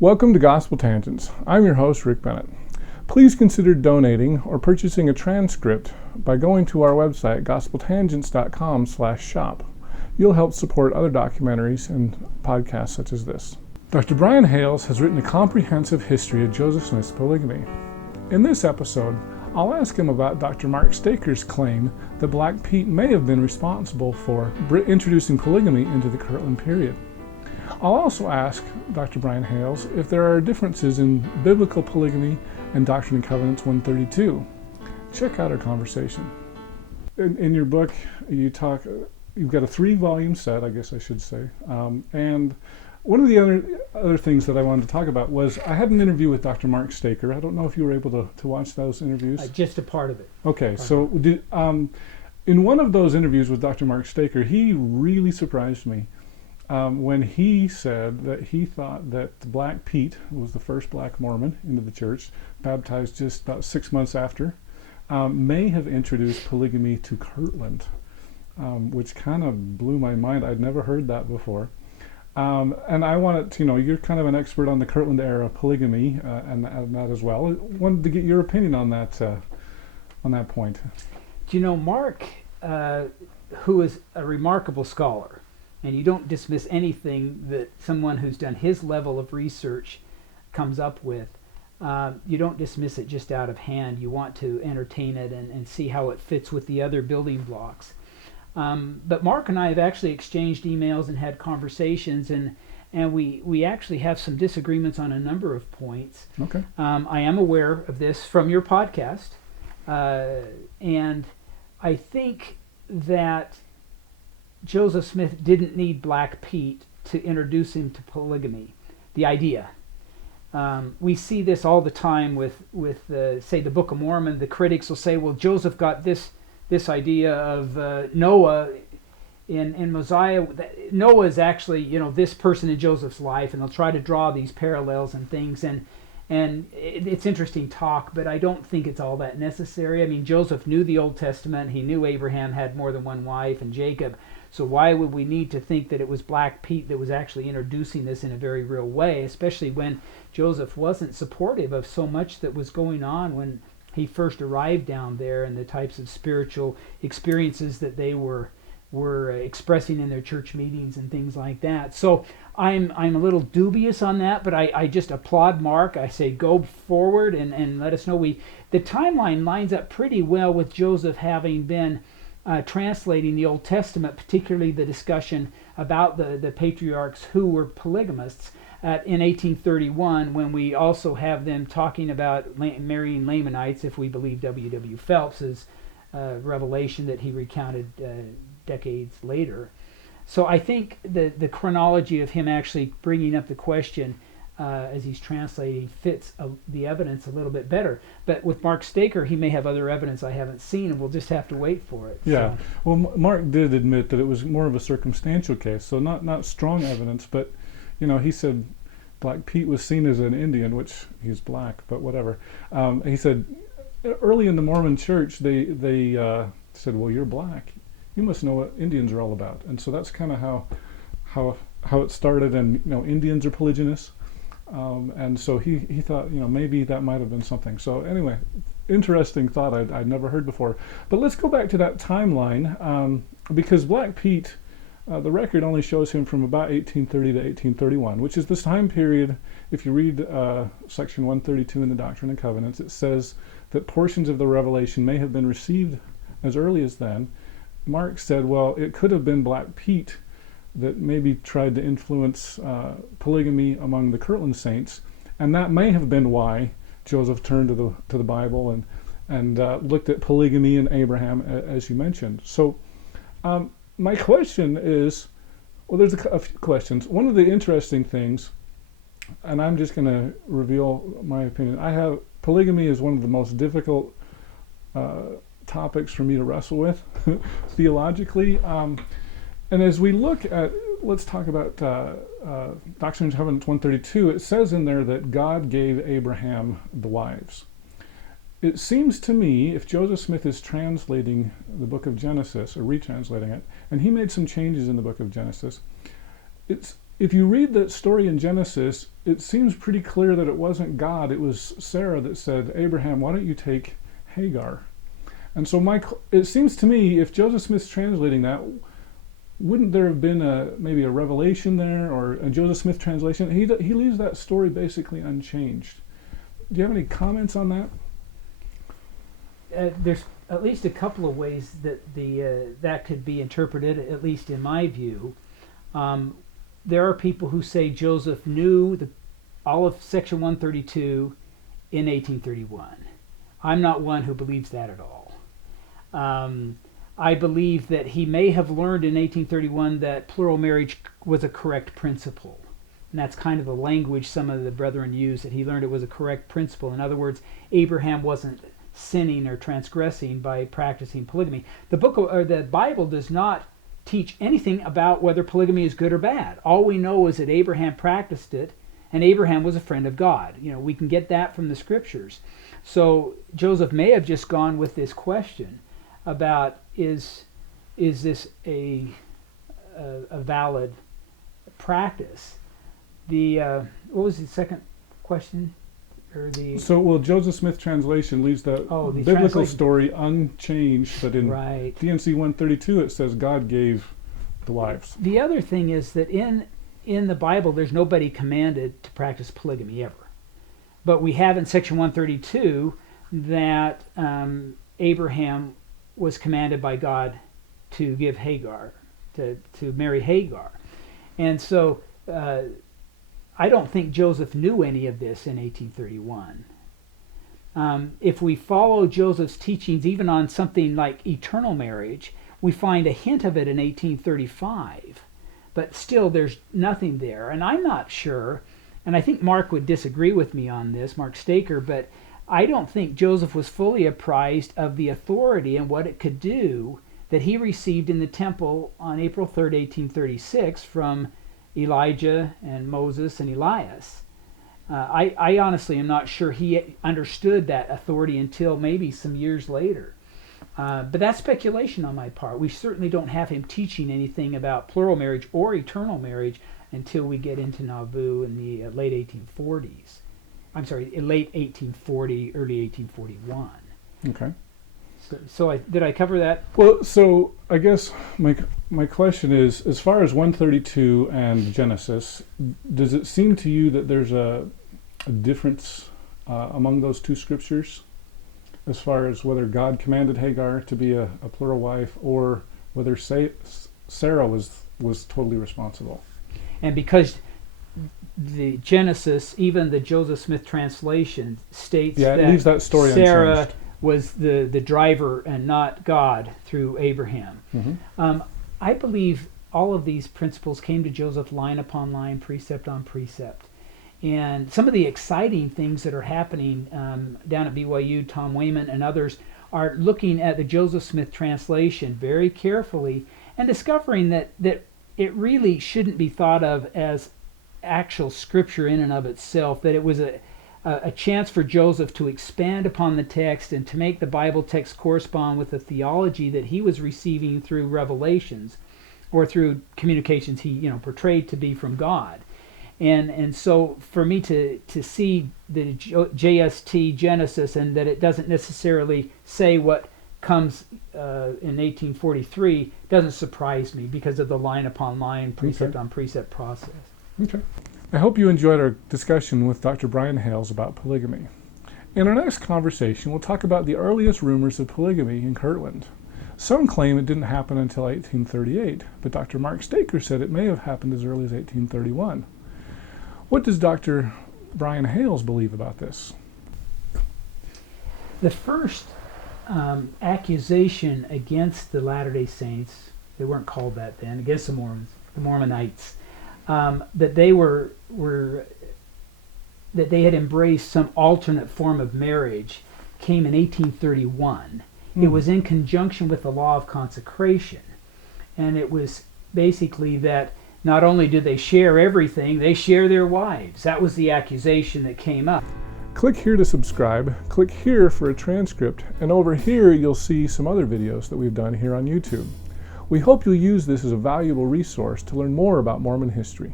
Welcome to Gospel Tangents. I'm your host, Rick Bennett. Please consider donating or purchasing a transcript by going to our website, gospeltangents.com/shop. You'll help support other documentaries and podcasts such as this. Dr. Brian Hales has written a comprehensive history of Joseph Smith's polygamy. In this episode, I'll ask him about Dr. Mark Staker's claim that Black Pete may have been responsible for introducing polygamy into the Kirtland period. I'll also ask Dr. Brian Hales if there are differences in biblical polygamy and Doctrine Covenants 132. Check out our conversation. In your book, you've got a 3-volume set, I guess I should say. And one of the other things that I wanted to talk about was I had an interview with Dr. Mark Staker. I don't know if you were able to watch those interviews. Just a part of it. Okay, so in one of those interviews with Dr. Mark Staker, he really surprised me when he said that he thought that Black Pete was the first black Mormon into the church, baptized just about 6 months after, may have introduced polygamy to Kirtland, which kind of blew my mind. I'd never heard that before. And I wanted to, you're kind of an expert on the Kirtland era polygamy and that as well. I wanted to get your opinion on that point. Do you know Mark, who is a remarkable scholar, and you don't dismiss anything that someone who's done his level of research comes up with. You don't dismiss it just out of hand. You want to entertain it and see how it fits with the other building blocks. But Mark and I have actually exchanged emails and had conversations, and we actually have some disagreements on a number of points. Okay. I am aware of this from your podcast, and I think that Joseph Smith didn't need Black Pete to introduce him to polygamy, the idea. We see this all the time with say, the Book of Mormon. The critics will say, well, Joseph got this idea of Noah in Mosiah. Noah is actually, this person in Joseph's life, and they'll try to draw these parallels and things, and it's interesting talk, but I don't think it's all that necessary. I mean, Joseph knew the Old Testament. He knew Abraham had more than one wife, and Jacob. So why would we need to think that it was Black Pete that was actually introducing this in a very real way, especially when Joseph wasn't supportive of so much that was going on when he first arrived down there, and the types of spiritual experiences that they were expressing in their church meetings and things like that. So I'm a little dubious on that, but I just applaud Mark. I say go forward and let us know. The timeline lines up pretty well with Joseph having been translating the Old Testament, particularly the discussion about the patriarchs who were polygamists in 1831, when we also have them talking about marrying Lamanites, if we believe W.W. Phelps's revelation that he recounted decades later. So I think the chronology of him actually bringing up the question as he's translating fits the evidence a little bit better. But with Mark Staker, he may have other evidence I haven't seen, and we'll just have to wait for it. Yeah. So. Well, Mark did admit that it was more of a circumstantial case, so not strong evidence, but he said Black Pete was seen as an Indian, which he's black, but whatever. He said early in the Mormon church, they said, well, you're black. You must know what Indians are all about. And so that's kind of how it started, and Indians are polygynous. And so he thought, maybe that might have been something. So anyway, interesting thought I'd never heard before. But let's go back to that timeline, because Black Pete, the record only shows him from about 1830 to 1831, which is this time period. If you read section 132 in the Doctrine and Covenants, it says that portions of the revelation may have been received as early as then. Mark said, well, it could have been Black Pete that maybe tried to influence polygamy among the Kirtland saints, and that may have been why Joseph turned to the Bible and looked at polygamy in Abraham, as you mentioned. So my question is, well, there's a few questions. One of the interesting things, and I'm just going to reveal my opinion, polygamy is one of the most difficult topics for me to wrestle with theologically. And as we look at, let's talk about Doctrine and Covenants 132, it says in there that God gave Abraham the wives. It seems to me, if Joseph Smith is translating the book of Genesis, or retranslating it, and he made some changes in the book of Genesis, it if you read that story in Genesis, it seems pretty clear that it wasn't God, it was Sarah that said, Abraham, why don't you take Hagar? And so it seems to me, if Joseph Smith's translating that, wouldn't there have been maybe a revelation there, or a Joseph Smith translation? He leaves that story basically unchanged. Do you have any comments on that? There's at least a couple of ways that that could be interpreted, at least in my view. There are people who say Joseph knew all of Section 132 in 1831. I'm not one who believes that at all. I believe that he may have learned in 1831 that plural marriage was a correct principle. And that's kind of the language some of the brethren use, that he learned it was a correct principle. In other words, Abraham wasn't sinning or transgressing by practicing polygamy. The Bible does not teach anything about whether polygamy is good or bad. All we know is that Abraham practiced it, and Abraham was a friend of God. We can get that from the scriptures. So Joseph may have just gone with this question about is this a valid practice? What was the second question? Joseph Smith translation leaves the biblical story unchanged, but in D&C 132 it says God gave the wives. The other thing is that in the Bible there's nobody commanded to practice polygamy ever. But we have in section 132 that Abraham was commanded by God to give Hagar, to marry Hagar. And so I don't think Joseph knew any of this in 1831. If we follow Joseph's teachings even on something like eternal marriage, we find a hint of it in 1835. But still there's nothing there. And I'm not sure, and I think Mark would disagree with me on this, Mark Staker, but I don't think Joseph was fully apprised of the authority and what it could do that he received in the temple on April 3rd, 1836 from Elijah and Moses and Elias. I honestly am not sure he understood that authority until maybe some years later. But that's speculation on my part. We certainly don't have him teaching anything about plural marriage or eternal marriage until we get into Nauvoo in the late 1840s. I'm sorry, late 1840, early 1841. Okay. So did I cover that? Well, so I guess my question is, as far as 132 and Genesis, does it seem to you that there's a difference among those two scriptures, as far as whether God commanded Hagar to be a plural wife, or whether Sarah was totally responsible? And because the Genesis, even the Joseph Smith translation, states it leaves that story Sarah unchanged. Was the driver and not God through Abraham. Mm-hmm. I believe all of these principles came to Joseph line upon line, precept on precept. And some of the exciting things that are happening down at BYU, Tom Wayman and others are looking at the Joseph Smith translation very carefully and discovering that it really shouldn't be thought of as actual scripture in and of itself, that it was a chance for Joseph to expand upon the text and to make the Bible text correspond with the theology that he was receiving through revelations or through communications he portrayed to be from God. And so for me to see the JST Genesis and that it doesn't necessarily say what comes in 1843 doesn't surprise me because of the line upon line, precept on precept process. Okay. I hope you enjoyed our discussion with Dr. Brian Hales about polygamy. In our next conversation, we'll talk about the earliest rumors of polygamy in Kirtland. Some claim it didn't happen until 1838, but Dr. Mark Staker said it may have happened as early as 1831. What does Dr. Brian Hales believe about this? The first accusation against the Latter-day Saints, they weren't called that then, against the Mormons, the Mormonites, that they that they had embraced some alternate form of marriage came in 1831. It was in conjunction with the law of consecration, and it was basically that not only do they share everything, they share their wives. That was the accusation that came up. Click here to subscribe, click here for a transcript, and over here you'll see some other videos that we've done here on YouTube. We hope you'll use this as a valuable resource to learn more about Mormon history.